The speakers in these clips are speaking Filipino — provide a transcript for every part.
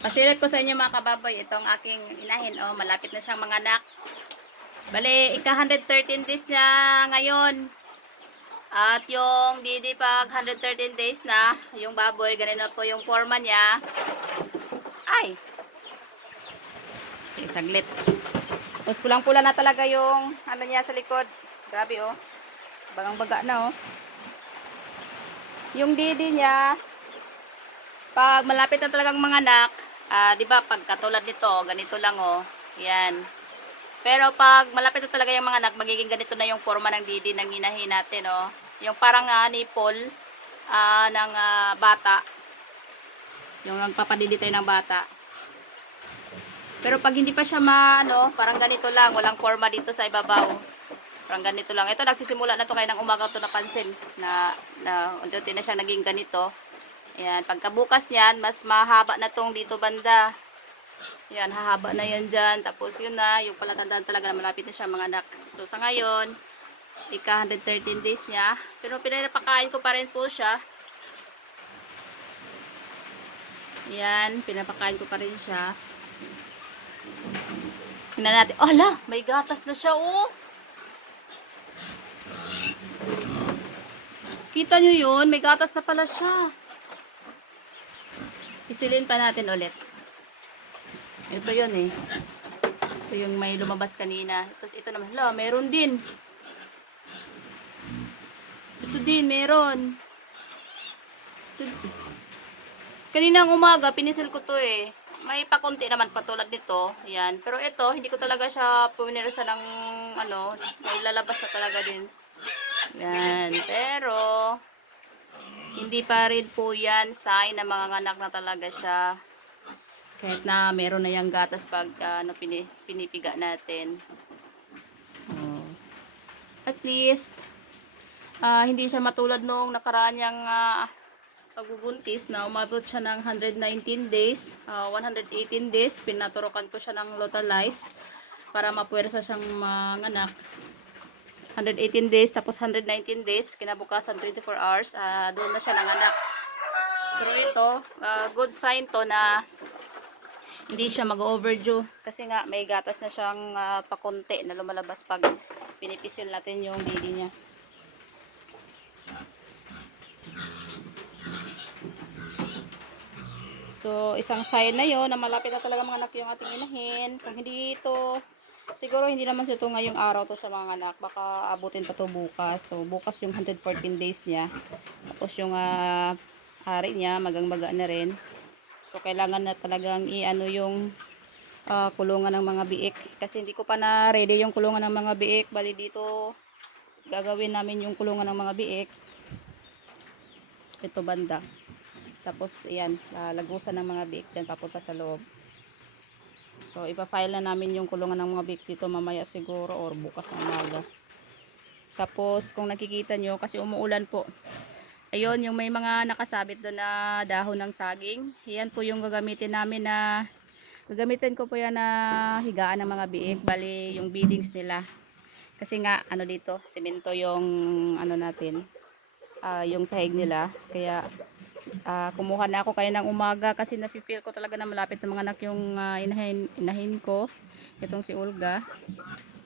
Pasilip ko sa inyo mga kababoy, itong aking inahin, oh, malapit na siyang mga anak. Bale, ika 113 days na ngayon. At yung didi pag 113 days na, yung baboy, ganun na po yung forma niya. Ay! Okay, saglit. Tapos pulang-pula na talaga yung ano niya sa likod. Grabe oh. Bagang-baga na oh. Yung didi niya, pag malapit na talagang mga anak, ah, 'di ba, pag katulad nito, ganito lang oh. 'Yan. Pero pag malapit na talaga yung mga anak, magiging ganito na yung forma ng didi ng inahin natin oh. Yung parang uh, nipple ah, ng ah, bata. Yung nagpapadidi tayo ng bata. Pero pag hindi pa siya maano, parang ganito lang, walang forma dito sa ibabaw. Parang ganito lang. Ito nagsisimula na to kaya ng umaga to napansin na na unti na siya naging ganito. Ayan, pagkabukas niyan, mas mahaba na tong dito banda. Ayan, hahaba na yan dyan. Tapos yun na, yung palatandaan talaga na malapit na siya mga anak. So sa ngayon, ika 113 days niya. Pero pinapakain ko pa rin po siya. Ayan, pinapakain ko pa rin siya. Tingnan natin. Ala, may gatas na siya, oh. Kita nyo yun? May gatas na pala siya. Isilin pa natin ulit. Ito yun eh. Ito yung may lumabas kanina. Tapos ito naman. Hala, meron din. Ito din, meron. Ito. Kaninang umaga, pinisil ko to eh. May pakunti naman patulad nito. Ayan. Pero ito, hindi ko talaga siya puminirsa ng ano, may lalabas na talaga din. Yan. Pero, hindi pa rin po yan sign na mga anak na talaga siya. Kahit na meron na yung gatas pag ano, pini, pinipiga natin. Oh. At least, ah, hindi siya matulad nung nakaraan niyang ah, pagbubuntis na umabot siya ng 119 days, ah, 118 days. Pinaturokan ko siya ng Lotalize para mapuwersa siyang manganak. 118 days, tapos 119 days, kinabukasan 24 hours, ah, doon na siya nanganak. Pero ito, ah, good sign to na hindi siya mag-overdue kasi nga may gatas na siyang ah, pakunti na lumalabas pag pinipisil natin yung didi niya. So, isang sign na yon na malapit na talaga mga anak yung ating inahin. Kung hindi ito, siguro hindi naman ito ngayong araw to sa mga anak. Baka abutin pa to bukas. So, bukas yung 114 days niya. Tapos yung ah, hari niya, magang-maga na rin. So, kailangan na talagang i-ano yung ah, kulungan ng mga biik. Kasi hindi ko pa na ready yung kulungan ng mga biik. Bali dito, gagawin namin yung kulungan ng mga biik. Ito banda. Tapos, ayan, lalagusan ng mga biik dyan papunta sa loob. So, ipa-file na namin yung kulungan ng mga biik dito mamaya siguro or bukas ng umaga. Tapos, kung nakikita nyo, kasi umuulan po. Ayun, yung may mga nakasabit doon na dahon ng saging. Yan po yung gagamitin namin na gagamitin ko po yan na higaan ng mga biik. Bali, yung beadings nila. Kasi nga, ano dito, semento yung ano natin, ah, yung sahig nila. Kaya, ah, kumuha na ako kayo ng umaga kasi napipil ko talaga na malapit na mga anak yung ah, inahin, inahin ko. Itong si Olga.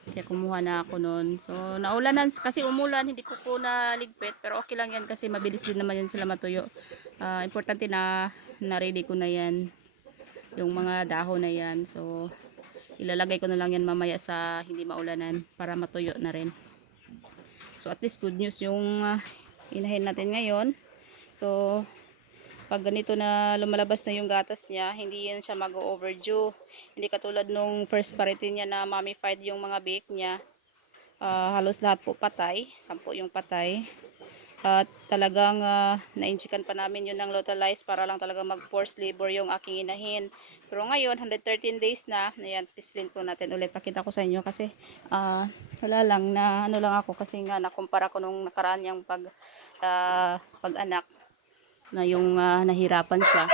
Kaya kumuha na ako noon. So, naulanan kasi umulan, hindi ko po naligpit. Pero okay lang yan kasi mabilis din naman yan sila matuyo. Ah, importante na na-ready ko na yan. Yung mga dahon na yan. So, ilalagay ko na lang yan mamaya sa hindi maulanan para matuyo na rin. So, at least good news yung ah, inahin natin ngayon. So, pag ganito na lumalabas na yung gatas niya, hindi yan siya mag-overdue. Hindi katulad nung first parity niya na mummified yung mga bake niya. Ah, halos lahat po patay. Sampo yung patay. At talagang uh, na-injikan pa namin yun ng Lotalize para lang talaga mag-force labor yung aking inahin. Pero ngayon, 113 days na. Ayan, pislin po natin ulit. Pakita ko sa inyo kasi ah, wala lang na ano lang ako kasi nga nakumpara ko nung nakaraan yung pag, ah, pag-anak na yung ah, nahirapan siya.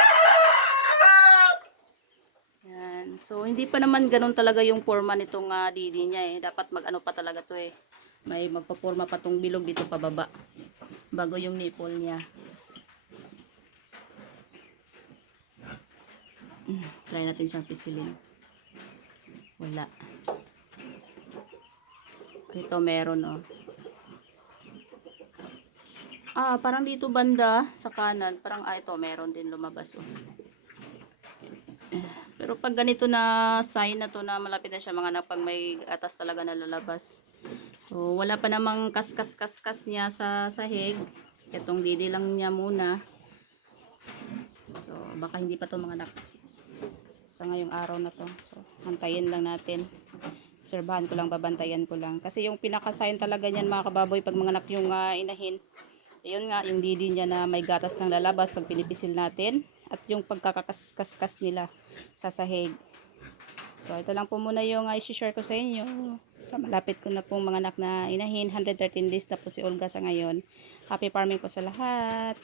Yan. So, hindi pa naman ganun talaga yung forma nitong ah, didi niya eh. Dapat mag-ano pa talaga to eh. May magpa-forma pa tong bilog dito pababa. Bago yung nipple niya. Try natin siyang pisilin. Wala. Ito meron oh. Ah, parang dito banda sa kanan, parang ah, ito meron din lumabas oh. Pero pag ganito na sign na to na malapit na siya mga anak pag may atas talaga na lalabas. So wala pa namang kaskas kaskas niya sa sahig. Itong didi lang niya muna. So baka hindi pa to mga anak sa ngayong araw na to. So hantayin lang natin. Obserbahan ko lang, babantayan ko lang. Kasi yung pinaka-sign talaga niyan mga kababoy pag mga anak yung ah, inahin. Ayun nga, yung didi niya na may gatas ng lalabas pag pinipisil natin. At yung pagkakaskas nila sa sahig. So, ito lang po muna yung uh, share ko sa inyo. Sa malapit ko na pong mga anak na inahin. 113 days na po si Olga sa ngayon. Happy farming po sa lahat.